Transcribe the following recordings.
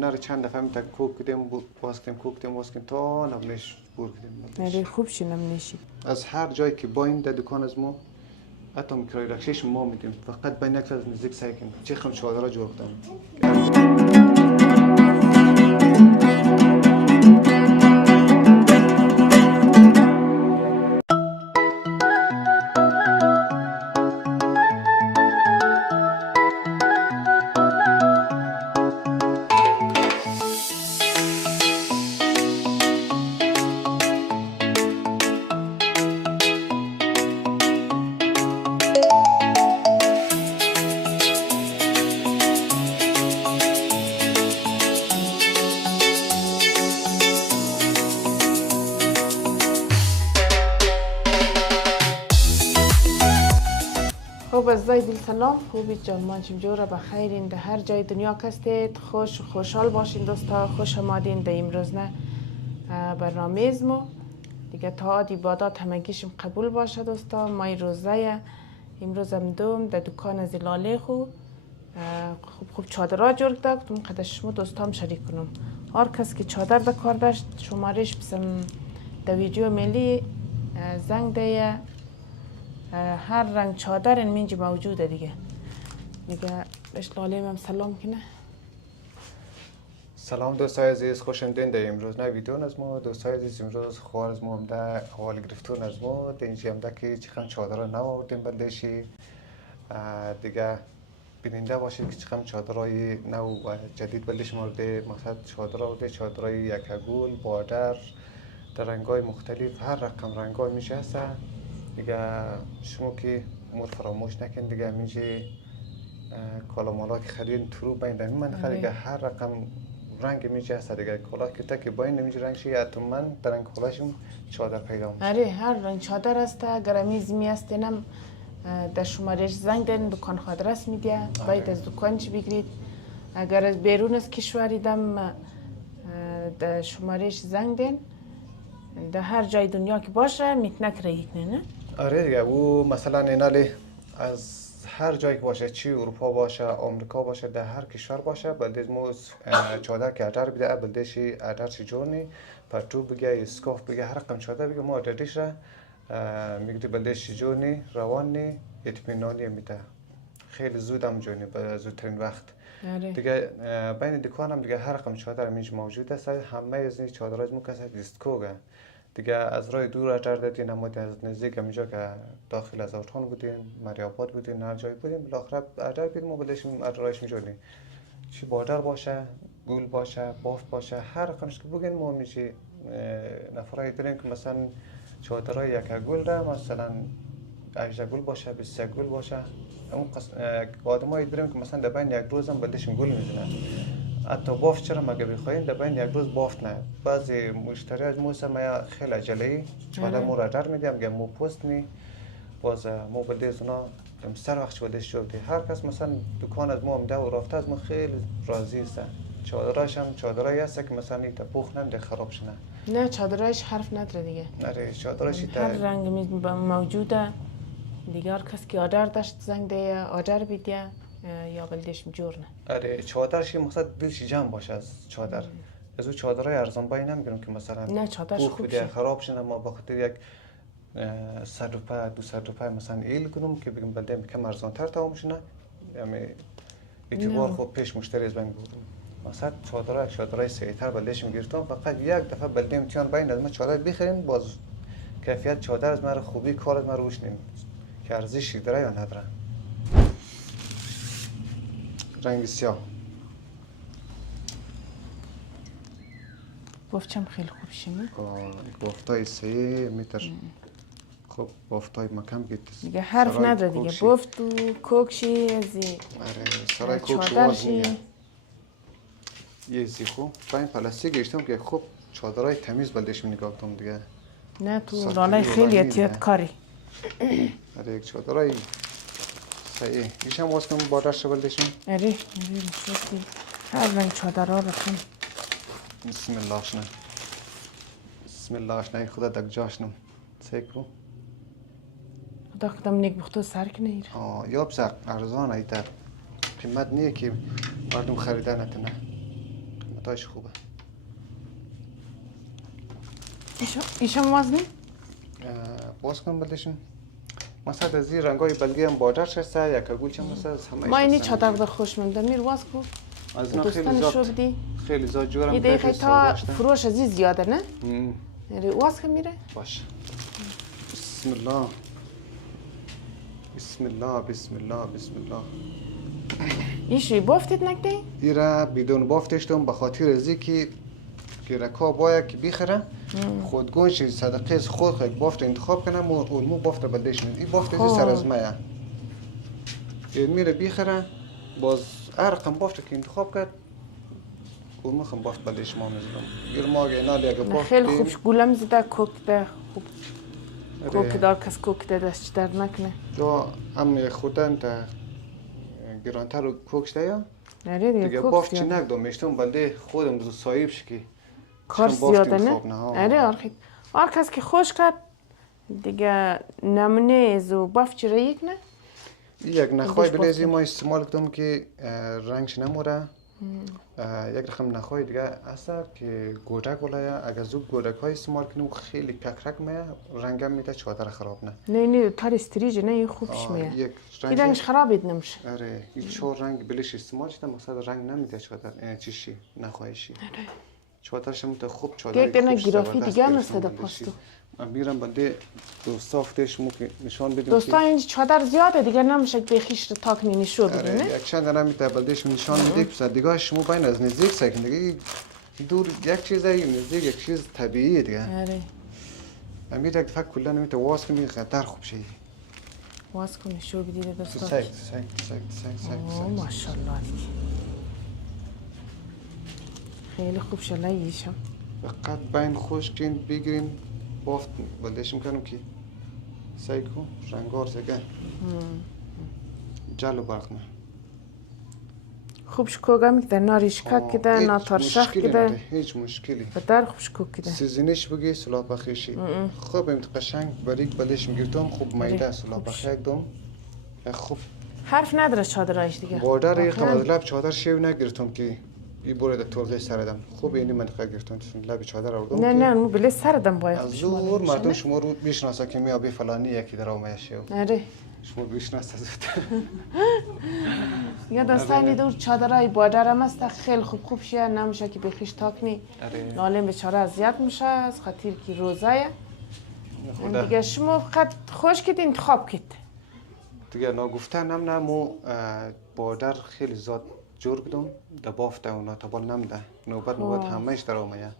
نر چند دفعه میتک کوک کردیم باز کردیم تا نبنش بور کردیم. نری خوب شی نمیشی. از هر جایی که با این دکان از ما حتی میکروی رکشش ما میدیم فقط بین یک از نزدیک سعی کنیم چه خم چادر جور کردن. خوب از دل سلام خوبی جان جوره بخیرین در هر جای دنیا کستید خوشحال باشین دوستا خوش آمدین در امروز نه برنامه مو دیگه تا عبادات همگیشم قبول باشه دوستا. مای روزه امروز هم دوم در دکان زلاله خوب چادرها جور کردم قدش شما دوستام شریک کنم. هر کس که چادر در کار داشت شمارش بسم در ویدیو ملی زنگ ده هر رنگ چادر این منجی موجوده دیگه بهش لالیم هم سلام کنه. سلام دوستای عزیز خوش آمدین در امروز نه ویدیو از ما. دوستای عزیز امروز خوار از ما هم در حوال گرفتون از ما اینجا هم که چقدر چادر نو آوردیم بلدشی دیگه بیننده باشید که چقدر چادرهای نو و جدید بلدش مورده مثلا چادر آورده چادرهای یکگول بادر در رنگ‌های مختلف هر رقم رنگ‌های میشه هست دیگه شما که مور فراموش نکن دیگه همینجا کالا مالا که خریدین ترو بین دمی من خرید دیگه هر رقم رنگ میشه هست دیگه کالا که تا که باین نمیشه رنگ شی اتمن در رنگ کالاشون چادر پیدا میشه. آره هر رنگ چادر است گرمی زمی است اینم در شمارش زنگ دن دکان خادرس میده باید از دکان چی بگیرید. اگر از بیرون از کشوری دم در شمارش زنگ دن در هر جای دنیا که باشه میتونه کرایه کنه نه؟ آره دیگه او مثلا اینالی از هر جایی که باشه چی اروپا باشه آمریکا باشه در هر کشور باشه بلدیز مو چادر که ادر بیده بلدیشی ادر چی جورنی پرتو بگه اسکاف بگه هر رقم چادر بگه ما ادردیش را میگه بلدیش چی جورنی روانی اطمینانی میده خیلی زود هم جورنی به زودترین وقت. دیگه بین دکان هم دیگه هر رقم چادر میج موجود است همه از این چادرها مو کسا دیستکوگه دیگه از راه دور ادر دادین اما از نزدیک اینجا که داخل از اوتان بودین مریاباد بودین هر جای بودین بالاخره ادر بیدیم و بلدشیم ادرایش میجونیم چی بادر باشه گول باشه بافت باشه هر رقمش که بگین ما میشه نفرایی داریم که مثلا چادرهای یکگول را مثلا 18 گول باشه 23 گول باشه اون آدمایی داریم که مثلا در بین یک روز هم بلدشیم گول میزنن حتی بافت چرا مگه بخواین در بین یک روز بافت نه بعضی مشتری از موسم ما خیلی عجله‌ای چادر مو را در میدیم میگم مو پست نی باز مو بلدیز اونا سر وقت بلدیش شده هر کس مثلا دکان از ما آمده و رفته از ما خیلی راضی است. چادرهاش هم چادرایی هست که مثلا این پوخ نمیده خراب شنه نه چادرهاش حرف نداره دیگه نه چادرهاش هر رنگ موجوده دیگه هر کس که آدر داشت زنگ ده آدر بیده یا بلدش جور نه. آره چادرش مقصد دلش جمع باشه از چادر از اون چادرای ارزان بایی نمیگیرم که مثلا نه چادرش خوب شه خراب شنه ما بخاطر یک 100 روپیه 200 روپیه مثلا ایل کنم که بگم بلده کم ارزان تر تمام شنه یعنی اعتبار خوب پیش مشتری از بین بودم مثلا چادرای سیتر بلدش میگیرتم فقط یک دفعه بلده امتحان بین از ما چادر بخریم باز کیفیت چادر از من خوبی کار از من روش نمی که ارزشی داره یا نداره. رنگ سیاه بافتم خیلی خوب شنه بافتای 3 متر خب بافتای مکم گیت دیگه حرف نداره دیگه بافت و کوکشی ازی آره سرای کوکشی وازی یه زی خوب باین پلاستیک گشتم که خوب چادرای تمیز بلدش نگاهتم دیگه نه تو رانای خیلی احتیاط کاری آره یک چادرای صحیح میشم واس کنم بادرش بلدشم آره هر رنگ چادرها رو کن بسم الله شنه بسم الله شنه خدا دک جاشنم سیکو خدا قدم نیک بختو سر کنه ایر یا بسق ارزان ایتر قیمت نیه که مردم خریدن نتنه نتایج خوبه. ایشم وزنی؟ باز کنم بلدشم مثلا از این رنگای بلگی هم بادرش هسته یک گول چم مثلا از همه ما اینی چادر ده خوش من دمیر واز کو از اینا خیلی زاد جورم یه دقیقه تا فروش از این زیاده نه؟ یعنی واز که میره؟ باشه. بسم الله بسم الله بسم الله بسم الله. ایشوی بافتید نکده؟ ایرا بدون بافتشتم به خاطر ازی که رکا باید که بخره خودگونش صدقه از خود یک بافت انتخاب کنم و اون بافت بلدش این بافت از سر از مایه این میره بخره باز ارقم بافت که انتخاب کرد اون مخم بافت بلدش ما میزنم ایر ما اگه اینال یک بافت خیلی خوبش گولم زده کوک ده خوب کوک دار کس کوک ده دست در نکنه دا هم خودن تا گرانتر رو کوکش ده یا نره دیگه بافت چی نکدم میشتم بلده خودم دو صاحب شکی کار زیاده نه؟ آره آرخید آر کس که خوش کرد دیگه نمونه از و باف چرا یک نه؟ یک نخواه بلیزی ما استعمال کردم که رنگش نموره یک رقم نخواه دیگه اصلا که گودک ولایا اگر زود گودک های استعمال کنیم خیلی ککرک میه رنگم میده چادر خراب نه نه تر استریج نه این خوبش میه یک رنگش خرابید نمیشه آره این چهار رنگ بلیش استعمال شده مثلا رنگ نمیده چادر چیشی نخواهشی چادرش هم خوب چادر یک نه گرافی دیگه هم استفاده پاستو من میرم بنده دوستافتش مو که نشان بدیم دوستا این چادر زیاده دیگه نمیشه به خیش تاک نشو بدیم نه یک چند دارم میته بلدش نشان میده که دیگه شما بین از نزدیک ساکن دیگه دور یک چیزه نزدیک یک چیز طبیعیه دیگه آره امیر یک فکر کلا نمیته واس کنی خطر خوب شه واس کنی شو بدید دوستا سگ ماشاءالله خیلی خوب شله ایشم فقط بین خوش کن بگیرین بافت بلدش میکنم که سعی کن رنگار سگه جلو برق نه خوبش کوگم که در ناریشکک کده ناتارشخ کده هیچ مشکلی و در خوبش کوک کده سیزنش بگی سلاب بخیشی خوب امت قشنگ باریک بلدش میگیرتم خوب میده سلاب بخی اکدم خوب حرف نداره چادرایش دیگه بادر یکم از لب چادر شیو نگیرتم که ای برده تولغه سردم خوب اینی منطقه گرفتم لب چادر آوردم نه اونو بله سردم باید از زور مردم شما رو بیشناسه که میابی فلانی یکی در آمایه شیو آره شما بیشناسه زود یا دستانی دور چادرای بادرم است خیلی خوب شه نمیشه که بخیش تاکنی لالم بیچاره اذیت میشه از خاطر که روزایه دیگه شما فقط خوش کید انتخاب کید دیگه ناگفتن نمو بادر خیلی زاد جور کدم در بافته و ناتبال نمده نوبت همهش در آمایه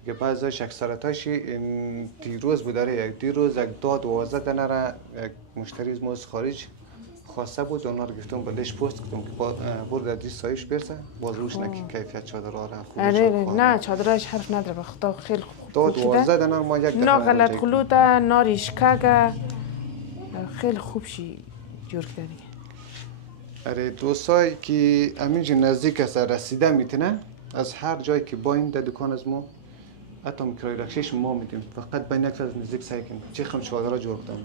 دیگه بعضیش اکثرتایشی این دیروز بوداره یک دیروز یک داد وازه دنه را یک مشتری از ما از خارج خواسته بود اونا رو گفتم بلش پست کردم که برد از دیست سایش برسه باز روش نکی کیفیت چادرها را خوبش نه چادرهاش حرف نداره بخدا خیلی خوب داد وازه دنه ما یک نا غلط خلوده نا ریشکگه خیلی خوب شی جور کرده دیگه اره دوستایی که همینجا نزدیک است رسیده میتونه از هر جایی که با این در دکان از ما حتی کرای رخشش ما میدیم فقط بین یک از نزدیک سعی کنیم چه خم چادر جور کردم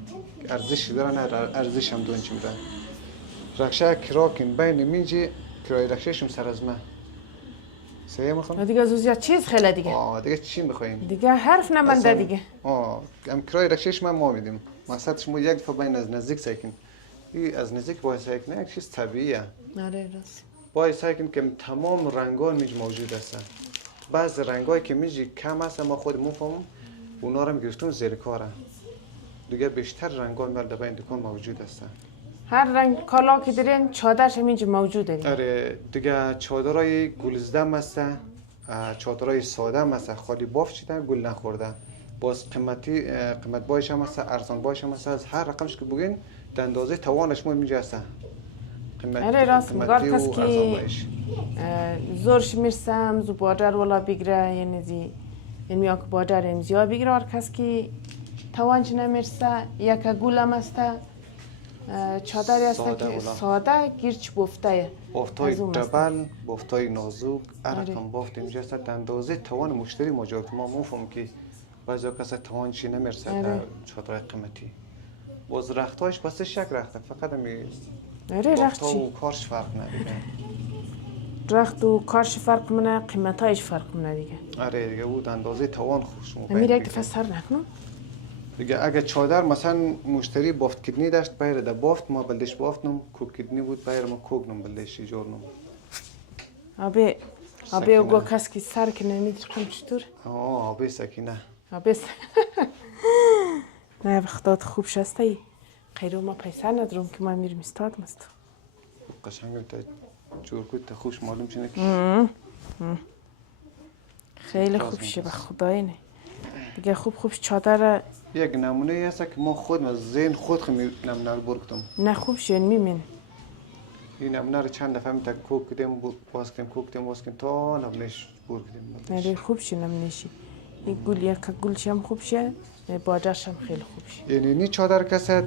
ارزش داره نه ارزش هم دون چی میده رخشه کرا کن بین مینجی کرای رخشش سر از ما سعی میخوام دیگه زوزیات چیز خیلی دیگه دیگه چی میخوایم دیگه حرف نمنده دیگه هم کرای رخشش ما میدیم مثلا شما یک دفعه بین از نزدیک سعی کن از نزدیک باید سعی کنه یک چیز طبیعیه آره راست باید سعی کنیم که تمام رنگان میج موجود هستن بعض رنگایی که میجی کم هست ما خود میفهمم اونا رو میگرفتم زیر کاره دیگه بیشتر رنگان در این دکان موجود هستن هر رنگ کالا که دارین چادرش اینجا موجوده دیگه آره دیگه چادرای گلزدم هستن چادرای ساده هم هستن خالی باف چیدن گل نخورده باز قیمت باش هم هست ارزان باش هم هست از هر رقمش که بگین در اندازه توانش ما اینجا هستن آره راست مگار کس که زورش میرسم زو بادر ولا بگیره یعنی زی یعنی یا که بادر امزیا بگیره هر کس که توانش نمیرسه یک گولم هسته چادری هسته که ساده گیرچ بفته بافتای دبل بافتای نازوک ارقم بافت اینجا هسته در اندازه توان مشتری ماجرات ما مفهم که بعضی کسی توانشی نمیرسه در چادر قیمتی باز رختایش بسته شک رخته فقط همی آره رخت چی؟ و کارش فرق نداره رخت و کارش فرق منه، قیمتایش فرق منه دیگه. آره دیگه بود اندازه توان خوش شما امیر یک دفعه سر نکنم. دیگه اگه چادر مثلا مشتری بافت کدنی داشت بایر ده بافت ما بلدش بافتنم کوک کدنی بود بایر ما کوکنم بلدش جورنم. آبی او گو کس کی سر کنه میترکم چطور؟ آبی سکینه. آبی نه بخداد خوب شسته خیرو ما پیسه ندارم که ما میرم استاد مست. قشنگ تا جور کود تا خوش معلوم شنه که خیلی خوب شه به خدای نه دیگه خوب چادر یک نمونه هست که ما خود از ذهن خود خمی نمونه رو برکتم نه خوب شه میمین این نمونه رو چند دفعه می تا کوک کدیم باز کدیم کوک کدیم باز کدیم تا نمونهش برکتیم نه خوب شه نمونهشی این گل یک گلش هم خوب شه بادرش هم خیلی خوب شه یعنی این چادر کسی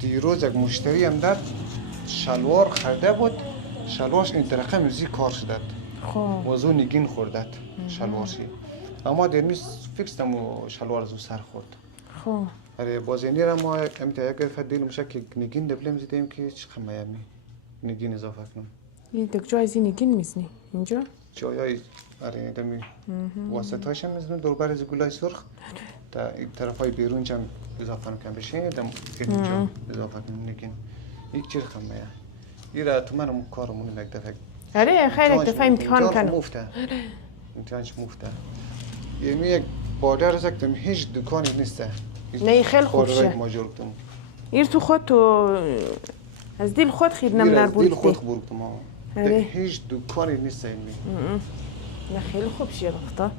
دیروز یک مشتری هم داد شلوار خریده بود شلوارش این طرقه موزی کار شدد خب وزو نگین خوردد شلوارشی اما در نیست فیکس تمو شلوار زو سر خورد خب اره بازینی را ما امتا یک دفعه دیل میشه که نگین دبلیم زیدیم که چه خمیمی نگین اضافه کنم این دک جای از این نگین میزنی اینجا؟ جایای اره دمی واسطاش هم میزنم دوربر از گلای سرخ تا این طرف های بیرون چم اضافه کنم بشه دم اینجا اضافه کنم نگین یک چیز خمیه این را تو منم کارمون یک دفعه اره خیلی یک دفعه امتحان کنم امتحانش مفته یعنی یک بادر زکتم هیچ دکانی نیسته نه خیلی خوب شه ایر تو خود تو از دیل خود خیر نمنر بود دیل خود بردم هیچ دکانی نیسته اینمی نه خیلی خوب شه بخدا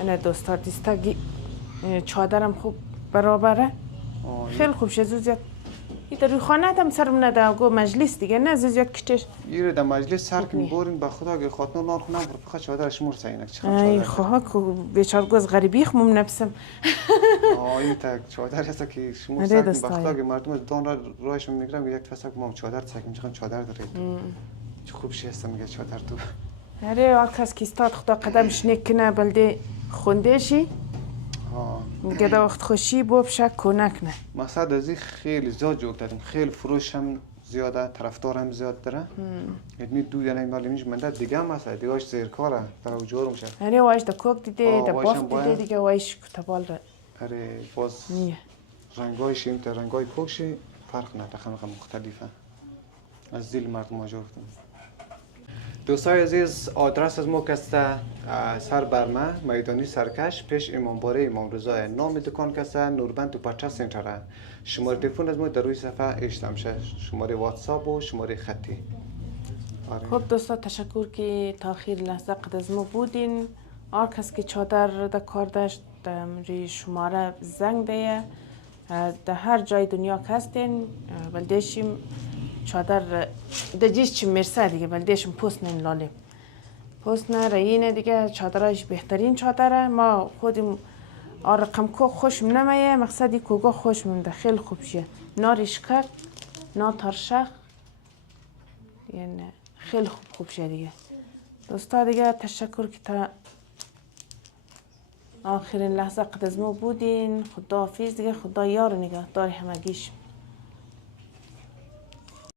انا دوستا دیستگی چادرم خوب برابره خیلی خوب شه زیاد این در روی خانه هم سرم نده گو مجلس دیگه نه زیاد کشتش یه در مجلس سر که میبورین با خدا اگه خاطر نار خونم فقط چادرش مرسینک چقدر ای خواه که بیچار گوز غریبی خموم نفسم این تا چادر هست که شما سر با خدا اگه مردم دان را راهش میگیرم یک فصل ما چادر ساکم چقدر چادر دارید چه خوب شی هست میگه چادر تو اره آل کس که استاد خدا قدمش نکنه بلده خونده شی میگه دا وقت خوشی باب شک کنک نه مقصد از این خیلی زیاد جوک دادیم خیلی فروش هم زیاده طرفدار هم زیاد داره یعنی دو دنه مالی میش منده دیگه هم هست دیگه اش زیرکاره برای جور میشه اره وایش دا کوک دیده دا باف دیده دیگه وایش کتابال را اره باز رنگایش این تا رنگای کوکشی فرق نه دخل مختلفه از دیل مردم ها جور کنیم دوستای عزیز آدرس از ما کسته سر برمه میدانی سرکش پیش امامباره امام رضا نام دکان کسته نوربند تو پرچه سنتره شماره تلفن از ما در روی صفحه اشتم شه شماره واتساپ و شماره خطی خب دوستا تشکر که تا آخر لحظه قد از ما بودین هر کس که چادر در کار داشت روی شماره زنگ ده در هر جای دنیا هستین بلدشیم چادر دجیش چی مرسه دیگه بلدشم پوست نین لالیم پوست نه رایینه دیگه چادرش بهترین چادره ما خودیم رقم کو خوشم نمیه مقصدی کوگا خوش مونده خیلی خوب شه نارشکک نا ترشخ یعنی خیلی خوب شه دیگه دوستا دیگه تشکر که تا آخرین لحظه قد از ما بودین خدا حافظ دیگه خدا یار و نگهدار همگیش